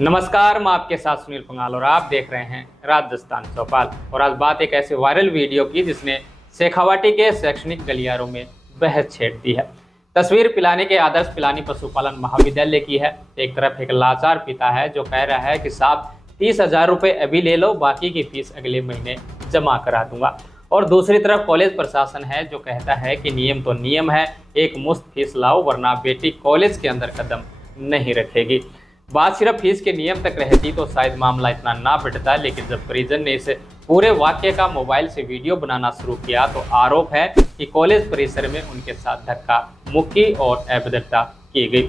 नमस्कार, मैं आपके साथ सुनील पंगाल और आप देख रहे हैं राजस्थान चौपाल। और आज बात एक ऐसे वायरल वीडियो की जिसने शेखावाटी के शैक्षणिक गलियारों में बहस छेड़ दी है। तस्वीर पिलानी के आदर्श पिलानी पशुपालन महाविद्यालय की है। एक तरफ एक लाचार पिता है जो कह रहा है कि साहब 30,000 रुपये अभी ले लो, बाकी की फीस अगले महीने जमा करा दूंगा। और दूसरी तरफ कॉलेज प्रशासन है जो कहता है कि नियम तो नियम है, एक मुश्त फीस लाओ वरना बेटी कॉलेज के अंदर कदम नहीं रखेगी। बात सिर्फ फीस के नियम तक रहती तो शायद मामला इतना ना बढ़ता, लेकिन जब परिजन ने इस पूरे वाक्य का मोबाइल से वीडियो बनाना शुरू किया तो आरोप है कि कॉलेज परिसर में उनके साथ धक्का मुक्की और अभद्रता की गई।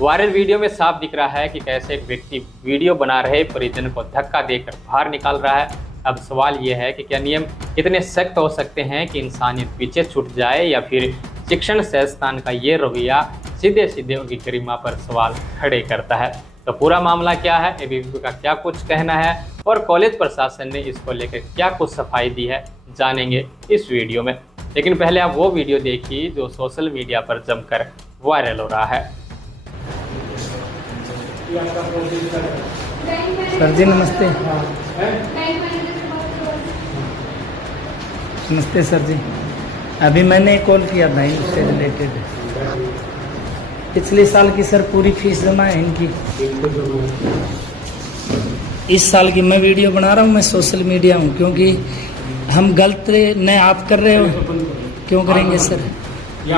वायरल वीडियो में साफ दिख रहा है कि कैसे एक व्यक्ति वीडियो बना रहे परिजन को धक्का देकर बाहर निकाल रहा है। अब सवाल यह है कि क्या नियम इतने सख्त हो सकते हैं कि इंसानियत पीछे छूट जाए, या फिर शिक्षण संस्थान का ये रवैया सीधे सीधे उनकी गरिमा पर सवाल खड़े करता है। तो पूरा मामला क्या है, एबीवीपी का क्या कुछ कहना है और कॉलेज प्रशासन ने इसको लेकर क्या कुछ सफाई दी है, जानेंगे इस वीडियो में। लेकिन पहले आप वो वीडियो देखिए जो सोशल मीडिया पर जमकर वायरल हो रहा है। सर जी नमस्ते। नमस्ते सर जी, अभी मैंने कॉल किया था इससे रिलेटेड। पिछले साल की सर पूरी फीस जमा है इनकी। इस साल की मैं वीडियो बना रहा हूँ, मैं सोशल मीडिया हूँ, क्योंकि हम गलत न आप कर रहे हो, क्यों करेंगे सर?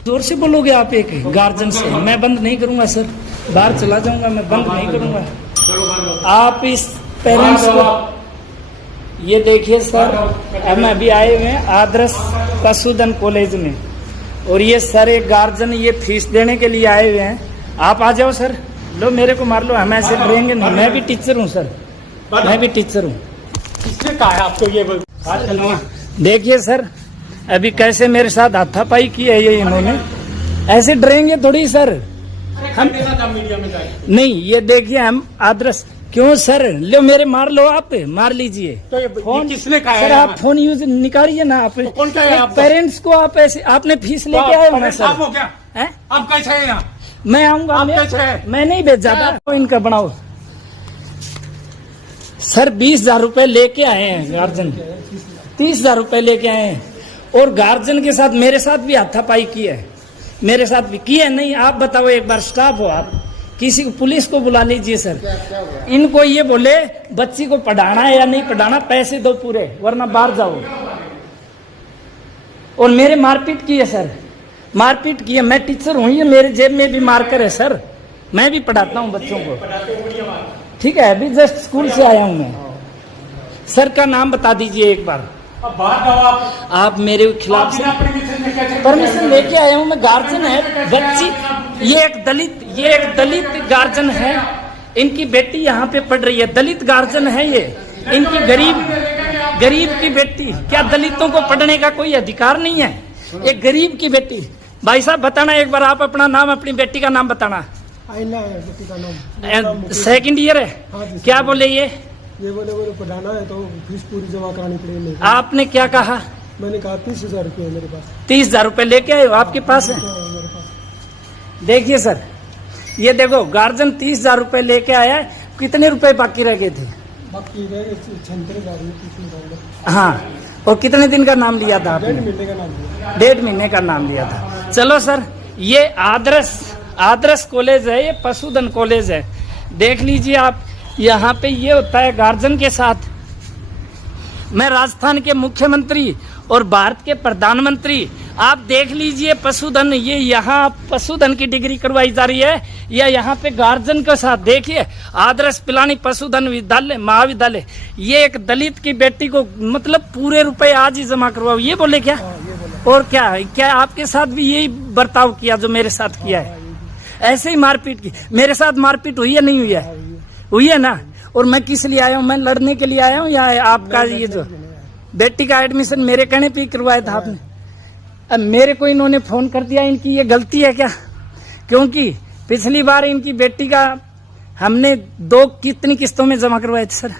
जोर से बोलोगे आप एक गार्जियन से, मैं बंद नहीं करूँगा सर, बाहर चला जाऊँगा, मैं बंद नहीं करूँगा। आप इस पेरेंट्स को ये देखिए सर, हम अभी आए हुए हैं आदर्श पशुधन कॉलेज में, और ये सर एक गार्जियन ये फीस देने के लिए आए हुए हैं। आप आ जाओ सर, लो मेरे को मार लो, हम ऐसे डरेंगे नहीं। मैं भी टीचर हूँ सर, मैं भी टीचर हूँ। किसने कहा है आपको ये? देखिए सर, अभी कैसे मेरे साथ हाथापाई की है ये इन्होंने, ऐसे डरेंगे थोड़ी सर हम। मीडिया में जाए नहीं, ये देखिए हम आदर्श, क्यों सर? लो मेरे मार लो, आप मार लीजिए। तो ये फोन किसने कहा सर? है? आप फोन यूज निकालिए ना आप। तो कौन कहा है आपको? पेरेंट्स को आप ऐसे आपने फीस लेके आए हो ना सर? आप हो क्या? हैं? आप कैसे हैं यहाँ? मैं आऊंगा, आप कैसे हैं? मैं नहीं भेजा था आपको, इनका बनाओ सर। 20,000 रुपए लेके आए हैं गार्जियन, 30,000 रुपए लेके आए हैं, और गार्जियन के साथ मेरे साथ भी हाथापाई की है, मेरे साथ भी की है। नहीं आप बताओ, एक बार स्टाफ हो आप, किसी को पुलिस को बुला लीजिए सर। इनको ये बोले बच्ची को पढ़ाना है या नहीं पढ़ाना, पैसे दो पूरे वरना बाहर जाओ। और मेरे मारपीट की है सर, मारपीट की है। मैं टीचर हूँ, ये मेरे जेब में भी मार्कर है सर, मैं भी पढ़ाता हूँ बच्चों को। ठीक है, अभी जस्ट स्कूल से आया हूँ मैं। सर का नाम बता दीजिए एक बार। अब बाहर जाओ आप मेरे खिलाफ से परमिशन लेके आया हूँ मैं। गार्जियन है बच्ची, ये एक दलित गार्जियन है, इनकी बेटी यहाँ पे पढ़ रही है, दलित गार्जियन है ये, इनकी गरीब की बेटी। क्या दलितों को पढ़ने का कोई अधिकार नहीं है? एक गरीब की बेटी। भाई साहब बताना एक बार, आप अपना नाम, अपनी बेटी का नाम बताना। आईना है बेटी का नाम, सेकंड ईयर है। हाँ जी। क्या बोले ये बोले पढ़ाना है तो फीस पूरी जमा करानी पड़ेगी। आपने क्या कहा? मैंने कहा 30,000 रुपये है मेरे पास। 30,000 रुपए लेके आए हो, आपके पास है? मेरे पास देखिए सर, ये देखो गार्जियन 30,000 रुपए लेके आया है। कितने रुपए बाकी रह गए थे? बाकी रह गए 36,000। हाँ, और कितने दिन का नाम लिया था आपने? 1.5 महीने का नाम दिया। 1.5 महीने का नाम लिया था। चलो सर, ये आदर्श कॉलेज है, ये पशुधन कॉलेज है। देख लीजिए आप, यहाँ पे ये होता है गार्जियन के साथ। मैं राजस्थान के मुख्यमंत्री और भारत के प्रधानमंत्री, आप देख लीजिए पशुधन, ये यहाँ पशुधन की डिग्री करवाई जा रही है, या यहाँ पे गार्जियन के साथ। देखिए आदर्श पिलानी पशुधन विद्यालय महाविद्यालय, ये एक दलित की बेटी को मतलब पूरे रुपए आज ही जमा करवाओ, ये बोले क्या? और क्या आपके साथ भी यही बर्ताव किया जो मेरे साथ किया है? ऐसे ही मारपीट की। मेरे साथ मारपीट हुई है नहीं हुई है? हुई है ना। और मैं किस लिए आया हूँ? मैं लड़ने के लिए आया हूँ, या आपका ये जो बेटी का एडमिशन मेरे कहने पे करवाया था आपने? अब मेरे को इन्होंने फोन कर दिया, इनकी ये गलती है क्या? क्योंकि पिछली बार इनकी बेटी का हमने 2 कितनी किस्तों में जमा करवाए थे सर?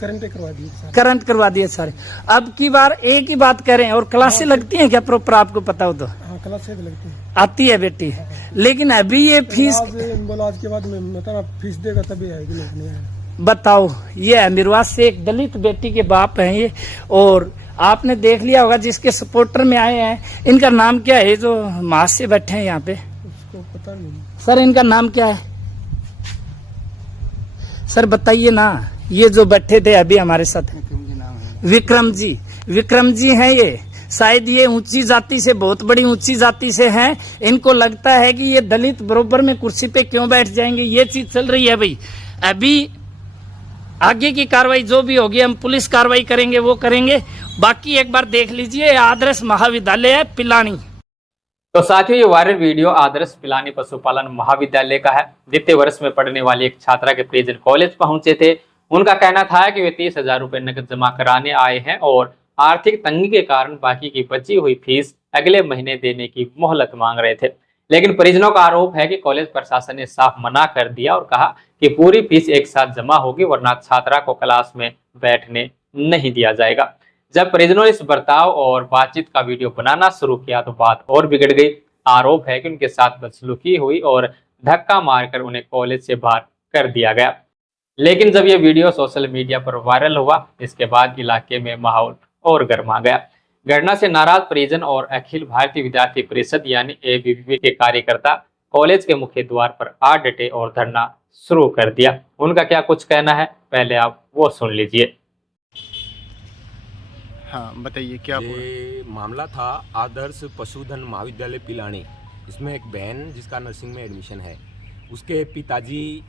करंट करवा दिए सारे। करंट करवा दिए सारे। अब की बार एक ही बात कह रहे हैं। और क्लासें लगती हैं क्या प्रॉपर, आपको पता हो तो? हाँ क्लास भी लगती है, आती है बेटी, लेकिन अभी ये फीस आज बोला आज के बाद में मतलब फीस देगा तभी आएगी, नहीं आएगी। बताओ। ये अमीरवास से एक दलित बेटी के बाप हैं ये, और आपने देख लिया होगा जिसके सपोर्टर में आए हैं। इनका नाम क्या है जो मास से बैठे हैं यहाँ पे? उसको पता नहीं सर इनका नाम क्या है सर, बताइए ना। ये जो बैठे थे अभी हमारे साथ, विक्रम जी, विक्रम जी हैं ये। शायद ये ऊंची जाति से, बहुत बड़ी ऊंची जाति से हैं। इनको लगता है कि ये दलित बरोबर में कुर्सी पे क्यों बैठ जाएंगे, ये चीज चल रही है भाई। अभी आगे की कार्रवाई जो भी होगी, हम पुलिस कार्रवाई करेंगे, वो करेंगे। बाकी एक बार देख लीजिए, आदर्श महाविद्यालय है पिलानी। तो साथियों, ये वायरल वीडियो आदर्श पिलानी पशुपालन महाविद्यालय का है। द्वितीय वर्ष में पढ़ने वाली एक छात्रा के परिजन कॉलेज पहुंचे थे। उनका कहना था कि वे 30,000 रुपए नकद जमा कराने आए हैं और आर्थिक तंगी के कारण बाकी की बची हुई फीस अगले महीने देने की मोहलत मांग रहे थे। लेकिन परिजनों का आरोप है कि कॉलेज प्रशासन ने साफ मना कर दिया और कहा कि पूरी फीस एक साथ जमा होगी, वरना छात्रा को क्लास में बैठने नहीं दिया जाएगा। जब परिजनों ने इस बर्ताव और बातचीत का वीडियो बनाना शुरू किया तो बात और बिगड़ गई। आरोप है कि उनके साथ बदसलूकी हुई और धक्का मारकर उन्हें कॉलेज से बाहर कर दिया गया। लेकिन जब यह वीडियो सोशल मीडिया पर वायरल हुआ, इसके बाद इलाके में माहौल और गर्मा गया। घटना से नाराज परिजन और अखिल भारतीय विद्यार्थी परिषद यानी ABVP के कार्यकर्ता कॉलेज के मुख्य द्वार पर आ डटे और धरना शुरू कर दिया। उनका क्या कुछ कहना है, पहले आप वो सुन लीजिए। हाँ बताइए क्या ये मामला था आदर्श पशुधन महाविद्यालय पिलानी। इसमें एक बहन जिसका नर्सिंग में एडमिशन है, उसके पिताजी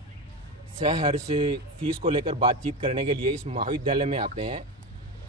शहर से फीस को लेकर बातचीत करने के लिए इस महाविद्यालय में आते हैं।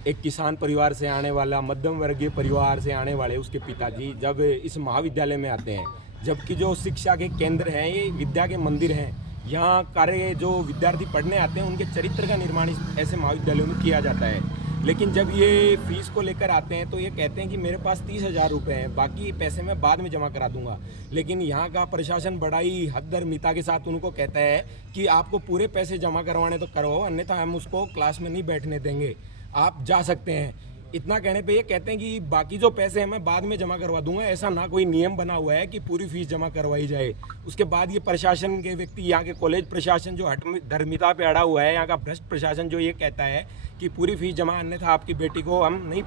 एक किसान परिवार से आने वाला, मध्यम वर्गीय परिवार से आने वाले उसके पिताजी जब इस महाविद्यालय में आते हैं, जबकि जो शिक्षा के केंद्र हैं ये विद्या के मंदिर हैं, यहाँ कार्य जो विद्यार्थी पढ़ने आते हैं उनके चरित्र का निर्माण ऐसे महाविद्यालयों में किया जाता है। लेकिन जब ये फीस को लेकर आते हैं तो ये कहते हैं कि मेरे पास 30,000 रुपये हैं, बाकी पैसे मैं बाद में जमा करा दूंगा। लेकिन यहाँ का प्रशासन बड़ा ही हददर्मिता के साथ उनको कहता है कि आपको पूरे पैसे जमा करवाने तो करवाओ, अन्यथा हम उसको क्लास में नहीं बैठने देंगे, आप जा सकते हैं। इतना कहने पे ये कहते हैं कि बाकी जो पैसे हैं मैं बाद में जमा करवा दूंगा। ऐसा ना कोई नियम बना हुआ है कि पूरी फीस जमा करवाई जाए। उसके बाद ये प्रशासन के व्यक्ति, यहाँ के कॉलेज प्रशासन जो हठधर्मिता पे अड़ा हुआ है, यहाँ का भ्रष्ट प्रशासन जो ये कहता है कि पूरी फीस जमा, अन्यथा आपकी बेटी को हम नहीं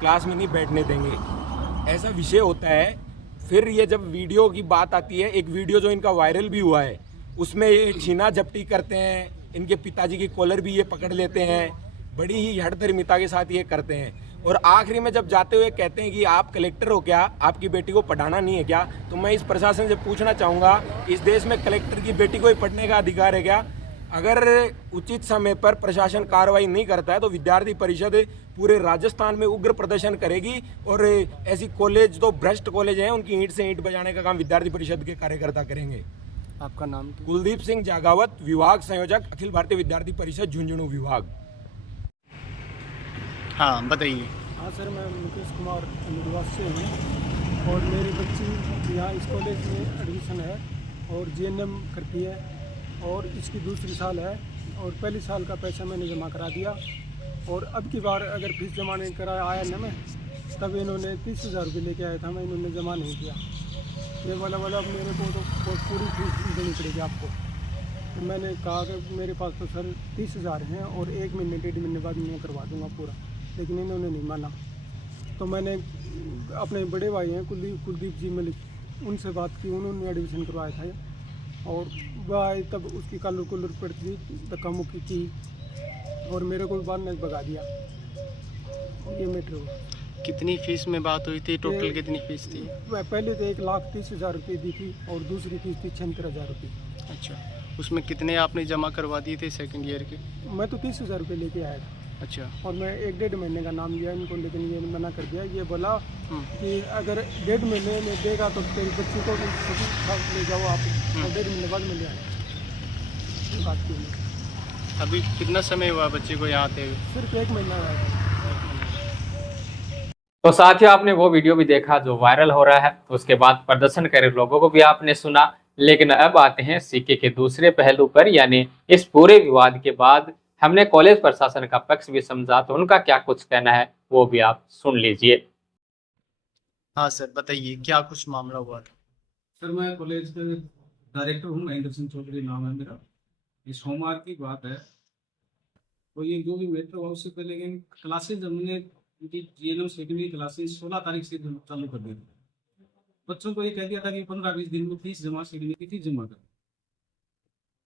क्लास में नहीं बैठने देंगे, ऐसा विषय होता है। फिर ये जब वीडियो की बात आती है, एक वीडियो जो इनका वायरल भी हुआ है, उसमें ये छीना झपटी करते हैं, इनके पिताजी की कॉलर भी ये पकड़ लेते हैं, बड़ी ही हठधर्मिता के साथ ये करते हैं। और आखिरी में जब जाते हुए कहते हैं कि आप कलेक्टर हो क्या, आपकी बेटी को पढ़ाना नहीं है क्या? तो मैं इस प्रशासन से पूछना चाहूँगा, इस देश में कलेक्टर की बेटी को ही पढ़ने का अधिकार है क्या? अगर उचित समय पर प्रशासन कार्रवाई नहीं करता है तो विद्यार्थी परिषद पूरे राजस्थान में उग्र प्रदर्शन करेगी। और ऐसी कॉलेज तो भ्रष्ट कॉलेज हैं, उनकी ईंट से ईंट बजाने का काम विद्यार्थी परिषद के कार्यकर्ता करेंगे। आपका नाम? कुलदीप सिंह जागावत, विभाग संयोजक, अखिल भारतीय विद्यार्थी परिषद, झुंझुनू विभाग। हाँ बताइए। हाँ सर, मैं मुकेश कुमार अमीरवास से हूँ और मेरी बच्ची यहाँ इस कॉलेज में एडमिशन है और GNM करती है और इसकी दूसरी साल है और पहली साल का पैसा मैंने जमा करा दिया। और अब की बार अगर फीस जमा नहीं कराया आया न मैं, तब इन्होंने 30,000 रुपये लेके आया था, मैं इन्होंने जमा नहीं किया। ये वाला मेरे को तो पूरी फीस देनी पड़ेगी आपको। तो मैंने कहा कि मेरे पास तो सर 30,000 हैं और 1 महीने 1.5 महीने बाद मैं करवा दूँगा पूरा, लेकिन इन्होंने नहीं माना। तो मैंने अपने बड़े भाई हैं कुलदीप जी मलिक, उनसे बात की, उन्होंने एडमिशन करवाया था और भाई तब उसकी कलर पड़ थी, धक्का मुक्की की और मेरे को बाद में भगा दिया। ये मैटर हुआ। कितनी फीस में बात हुई थी? टोटल कितनी फीस थी? पहले तो 1,30,000 रुपये दी थी और दूसरी फीस थी 76,000 रुपये। अच्छा, उसमें कितने आपने जमा करवा दिए थे सेकंड ईयर के? मैं तो 30,000 रुपये लेके आया था। अच्छा। और मैं 1-1.5 महीने का नाम लिया इनको, लेकिन ये मना कर दिया। ये बोला कि अगर 1.5 महीने में देगा तो तेरी बच्ची को ले जाओ आप, और 1.5 महीने बाद में ले आए। बात की अभी कितना समय हुआ बच्चे को यहाँ आते हुए? सिर्फ 1 महीना आया। तो साथियों, आपने वो वीडियो भी देखा जो वायरल हो रहा है, उसके बाद प्रदर्शन करे लोगों को भी आपने सुना। लेकिन अब आते हैं सिक्के के दूसरे पहलू पर, यानी इस पूरे विवाद के बाद हमने कॉलेज प्रशासन का पक्ष भी समझा, तो उनका क्या कुछ कहना है वो भी आप सुन लीजिए। हाँ सर, बताइए क्या कुछ मामला हुआ था। सर मैं कॉलेज का डायरेक्टर हूँ, महेंद्र सिंह चौधरी नाम है मेरा। ये सोमवार की बात है। तो ये जो भी मैटर हुआ उससे पहले क्लासेज हमने GNM सेकेंडरी क्लासेज 16 तारीख से चालू कर दी थी। बच्चों को ये कह दिया था कि 15-20 दिन में फीस जमा सेकेंडरी की फीस जमा कर।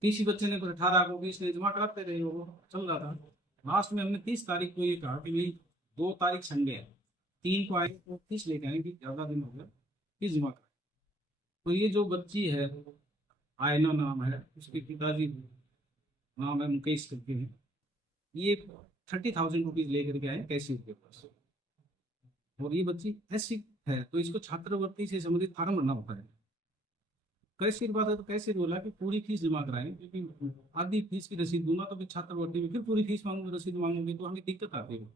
किसी बच्चे ने 18 को 20 ने जमा कराते रहे, वो चल रहा था। लास्ट में हमने 30 तारीख को ये कहा कि भाई 2 तारीख संडे है, 3 को आए तो फीस लेके आएंगे, ज़्यादा दिन हो गया, फीस जमा करें। तो ये जो बच्ची है, आयना नाम है, उसके पिताजी नाम है मुकेश करके हैं, ये 30,000 रुपीज़ लेकर के आए कैशियर के पास। और ये बच्ची ऐसी है तो इसको छात्रवृत्ति से संबंधित फार्म भरना होता है। कैशियर बात है तो कैशियर बोला कि पूरी फीस जमा कराएं, क्योंकि आधी फीस की रसीद दूंगा तो फिर छात्रवृत्ति में फिर पूरी फीस मांगूंगी, रसीद मांगूंगी तो हमें दिक्कत आती है।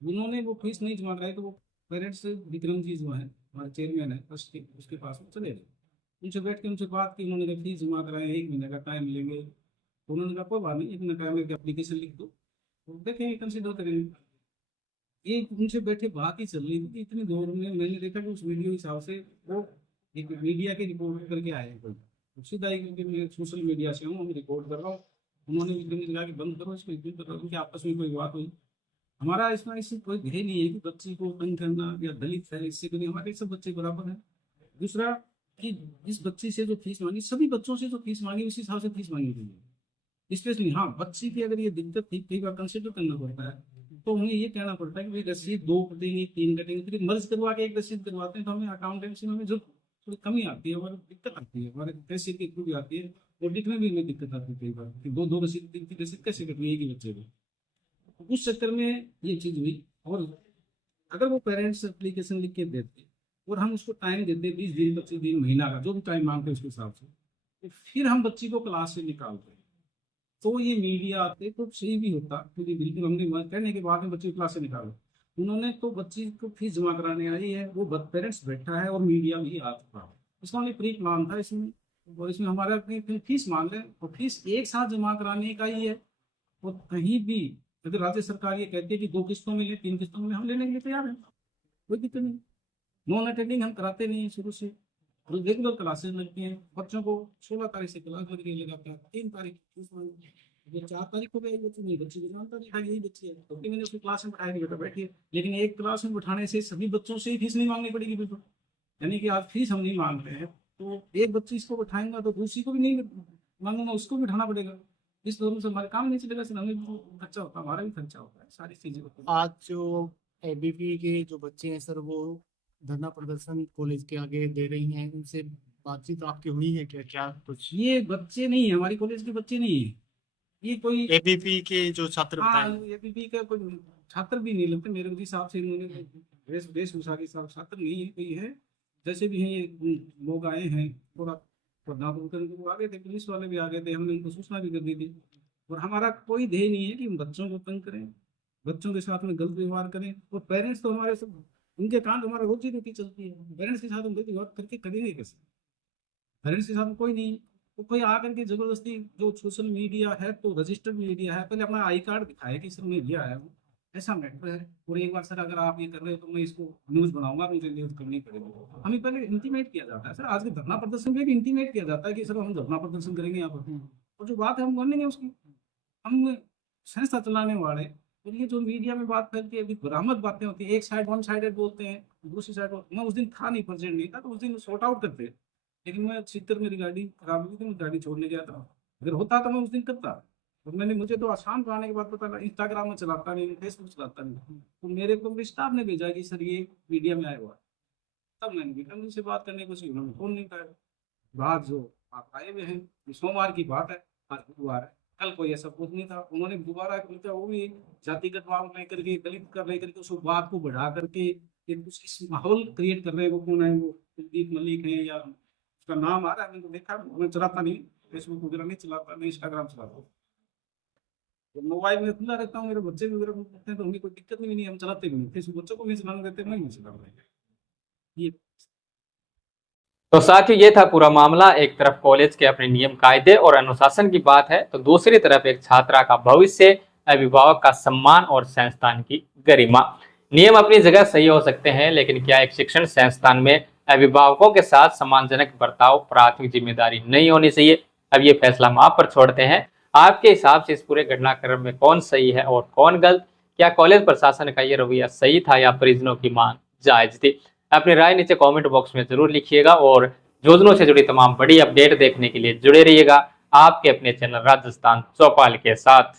उन्होंने वो फीस नहीं जमा कराई तो वो पेरेंट्स विक्रम जी जो है हमारे चेयरमैन है ट्रस्टी, उसके पास में चले गए। उनसे बैठ के उनसे बात की, उन्होंने कहा फीस जमा कराएं, 1 महीने का टाइम लेंगे। तो उन्होंने कहा कोई बात नहीं, 1 महीने टाइम लेके एप्लीकेशन लिख दो, तो देखेंगे कंसिडर करेंगे। ये उनसे बैठे बात ही चल रही थी, इतनी देर में मैंने देखा कि उस वीडियो हिसाब से वो एक मीडिया की रिपोर्ट करके आए हैं कोई सीधा ही, क्योंकि मैं सोशल मीडिया से हूँ, मैं रिकॉर्ड कर रहा हूँ। उन्होंने भी कहा कि बंद करो इसको, इतनी कर उनके आपस में कोई बात हुई। हमारा इसमें इससे कोई ध्येय नहीं है कि बच्ची को तंग करना या दलित है, इससे कोई, हमारे सब बच्चे बराबर हैं। दूसरा कि जिस बच्ची से जो फीस मांगी, सभी बच्चों से जो फीस मांगी उसी हिसाब से फीस मांगी गई है। स्पेशली हाँ, बच्ची की अगर ये दिक्कत थी, कई बार कंसिडर करना पड़ता है, तो हमें ये कहना पड़ता है कि भाई रसीद 2 कटेंगे, 3 कटेंगे, फिर मर्ज करवा के एक रसीद करवाते हैं तो हमें अकाउंटेंसी में जो थोड़ी कमी आती है, हमारी दिक्कत आती है, हमारे पैसे की भी आती है, ऑडिट में भी हमें दिक्कत आती है कई बार कि 2 रसीद 3 रसीद कैसे कटनी है एक ही बच्चे को। उस चक्कर में ये चीज़ हुई। और अगर वो पेरेंट्स एप्लीकेशन लिख के देते और हम उसको टाइम देते 20 दिन, 25 दिन, महीना का जो भी टाइम मांगते उसके हिसाब से, तो फिर हम बच्ची को क्लास से निकालते तो ये मीडिया आते तो सही भी होता, क्योंकि बिल्कुल हमने कहने के बाद में बच्चे को क्लास से निकालो। उन्होंने तो बच्ची को फीस जमा कराने आई है, वो पेरेंट्स बैठा है और मीडिया भी आ चुका है। इसका हमने प्री प्लान था इसमें, और इसमें हमारा फीस मांग लें और फीस एक साथ जमा कराने का ही है। और कहीं भी अगर राज्य सरकार ये कहती है कि 2 किस्तों में ले, 3 किस्तों में, हम लेने के लिए तैयार हैं, कोई दिक्कत नहीं। नॉन अटेंडिंग हम कराते नहीं शुरू से, और रेगुलर क्लासेज लगती हैं। बच्चों को 16 तारीख से क्लास लग रही लगातार, 3 तारीख 4 तारीख को भी बच्ची नहीं, बच्ची जानता नहीं था यही बच्ची है, तो मैंने उसको क्लास में बैठाया कि बेटा बैठिए। लेकिन एक क्लास में बैठाने से सभी बच्चों से ही फीस नहीं मांगनी पड़ेगी बिल्कुल, यानी कि आज फीस हम नहीं मांग रहे हैं तो एक बच्ची इसको बैठाएंगा तो दूसरी को भी नहीं मांगूंगा, उसको भी बैठाना पड़ेगा। इस दोनों से हमारे काम नहीं चलेगा, सिर्फ हमें भी खर्चा होता है, हमारा भी खर्चा होता है, सारी चीजें होती हैं। आज जो ABP के जो बच्चे हैं सर, वो धरना प्रदर्शन कॉलेज के आगे दे रही हैं, उनसे बातचीत आपकी हुई है क्या? क्या कुछ? ये बच्चे नहीं है, हमारी कॉलेज के बच्चे नहीं है, ये कोई ABP के जो छात्र बताएं। ABP का कोई छात्र भी नहीं लगते मेरे हिसाब से। इन्होंने वेशभूषा के हिसाब छात्र नहीं है कोई है, जैसे भी हैं ये लोग आए हैं, थोड़ा प्रधान आ गए थे, पुलिस वाले भी आ गए थे, हमने उनको सूचना भी कर दी थी। और हमारा कोई ध्येय नहीं है कि हम बच्चों को तंग करें, बच्चों के साथ में गलत व्यवहार करें। और पेरेंट्स तो हमारे सब, उनके कांड हमारा रोजी रोटी चलती है, पेरेंट्स के साथ हम गलत व्यवहार करके करेंगे कैसे? पेरेंट्स के साथ कोई नहीं, तो कोई आकर के जबरदस्ती, जो सोशल मीडिया है तो रजिस्टर्ड मीडिया है, पहले अपना आई कार्ड दिखाए कि सर मैं लिया है, ऐसा मैटर है। और एक बार सर अगर आप ये कर रहे हो तो मैं इसको न्यूज़ बनाऊंगा, मुझे न्यूज़ करनी पड़ेगी। हमें पहले इंटीमेट किया जाता है सर, आज के धरना प्रदर्शन में भी इंटीमेट किया जाता है कि सर हम धरना प्रदर्शन करेंगे यहाँ पर, और जो बात है हम मानेंगे उसकी। हम संस्था चलाने वाले, और ये जो मीडिया में बात करके अभी बरामद बातें होती है, एक साइड वन साइडेड बोलते हैं, दूसरी साइड। मैं उस दिन था नहीं, प्रेजेंट नहीं था, तो उस दिन सॉर्ट आउट करते, लेकिन मैं सीकर मेरी गाड़ी खराब हुई थी, मैं गाड़ी छोड़ने गया था। अगर होता तो मैं उस दिन करता। और मुझे तो आसान बनाने के बाद पता लगा, इंस्टाग्राम में चलाता नहीं, फेसबुक चलाता नहीं, तो मेरे को मेरे स्टाफ ने भेजा कि सर ये मीडिया में आया हुआ। तब मैंने विक्रम से बात करने को उन्होंने फोन नहीं पाया। बात जो आप आए हुए हैं, सोमवार की बात है, आज बुधवार है, कल कोई ऐसा कुछ नहीं था। उन्होंने दोबारा बोलता, वो भी जातिगत भाव लेकर के, दलित कर लेकर के, उस बात को बढ़ा करके इस माहौल क्रिएट कर रहे हैं। वो कौन है, वो कुलदीप मलिक है या उसका नाम आ रहा है, मैंने देखा। मैं चलाता नहीं, फेसबुक वगैरह नहीं चलाता, मैं इंस्टाग्राम चलाता हूँ, तो मोबाइल में खुला रहता हूँ। मेरे बच्चे भी वगैरह करते हैं तो हमें कोई दिक्कत भी नहीं, हम चलाते भी नहीं। फेसबुक बच्चों को नहीं चलाना देते, मैं नहीं चला रहा ये। तो साथियों ये था पूरा मामला। एक तरफ कॉलेज के अपने नियम कायदे और अनुशासन की बात है, तो दूसरी तरफ एक छात्रा का भविष्य, अभिभावक का सम्मान और संस्थान की गरिमा। नियम अपनी जगह सही हो सकते हैं, लेकिन क्या एक शिक्षण संस्थान में अभिभावकों के साथ सम्मानजनक बर्ताव प्राथमिक जिम्मेदारी नहीं होनी चाहिए? अब ये फैसला हम आप पर छोड़ते हैं। आपके हिसाब से इस पूरे घटनाक्रम में कौन सही है और कौन गलत? क्या कॉलेज प्रशासन का ये रवैया सही था या परिजनों की मांग जायज थी? अपनी राय नीचे कमेंट बॉक्स में जरूर लिखिएगा और योजनाओं से जुड़ी तमाम बड़ी अपडेट देखने के लिए जुड़े रहिएगा आपके अपने चैनल राजस्थान चौपाल के साथ।